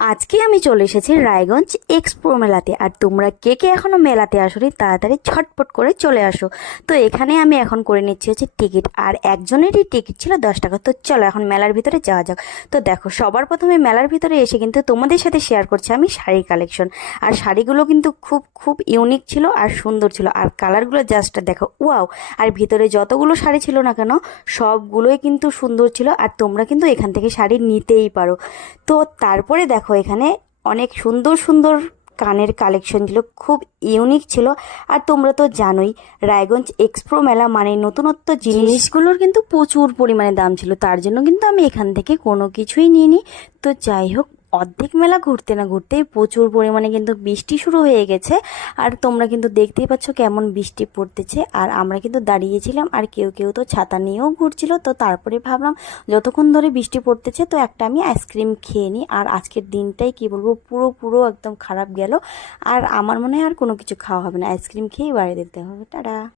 আজকে আমি চলে এসেছি রায়গঞ্জ এক্সপো মেলাতে। আর তোমরা কে কে এখনও মেলাতে আসোনি, তাড়াতাড়ি ছটপট করে চলে আসো। তো এখানে আমি এখন করে নিচ্ছি হচ্ছে টিকিট। আর একজনেরই টিকিট ছিল দশ টাকা। তো চলো এখন মেলার ভিতরে যাওয়া যাক। তো দেখো, সবার প্রথমে মেলার ভিতরে এসে কিন্তু তোমাদের সাথে শেয়ার করছি আমি শাড়ির কালেকশন আর শাড়িগুলো কিন্তু খুব খুব ইউনিক ছিল আর সুন্দর ছিল। আর কালারগুলো জাস্ট দেখো ওয়াও আর ভিতরে যতগুলো শাড়ি ছিল না কেন, সবগুলোই কিন্তু সুন্দর ছিল। আর তোমরা কিন্তু এখান থেকে শাড়ি নিতেই পারো। তো তারপরে দেখো এখানে অনেক সুন্দর সুন্দর কানের কালেকশন ছিল, খুব ইউনিক ছিল। আর তোমরা তো জানোই, রায়গঞ্জ এক্সপ্রো মেলা মানে নতুনত্ব জিনিসগুলোর কিন্তু প্রচুর পরিমাণে দাম ছিল, তার জন্য কিন্তু আমি এখান থেকে কোনো কিছুই নিইনি। তো যাই হোক অর্ধেক মেলা ঘুরতে না ঘুরতেই প্রচুর পরিমাণে কিন্তু বৃষ্টি শুরু হয়ে গেছে। আর তোমরা কিন্তু দেখতেই পাচ্ছ কেমন বৃষ্টি পড়তেছে। আর আমরা কিন্তু দাঁড়িয়েছিলাম আর কেউ কেউ তো ছাতা নিয়েও ঘুরছিল। তো তারপরে ভাবলাম, যতক্ষণ ধরে বৃষ্টি পড়তেছে তো একটা আমি আইসক্রিম খেয়ে নিই। আর আজকের দিনটাই কি বলব, পুরো পুরো একদম খারাপ গেল। আর আমার মনে হয় আর কোনো কিছু খাওয়া হবে না। আইসক্রিম খেয়েই বাড়ি দিতে হবে। টাটা।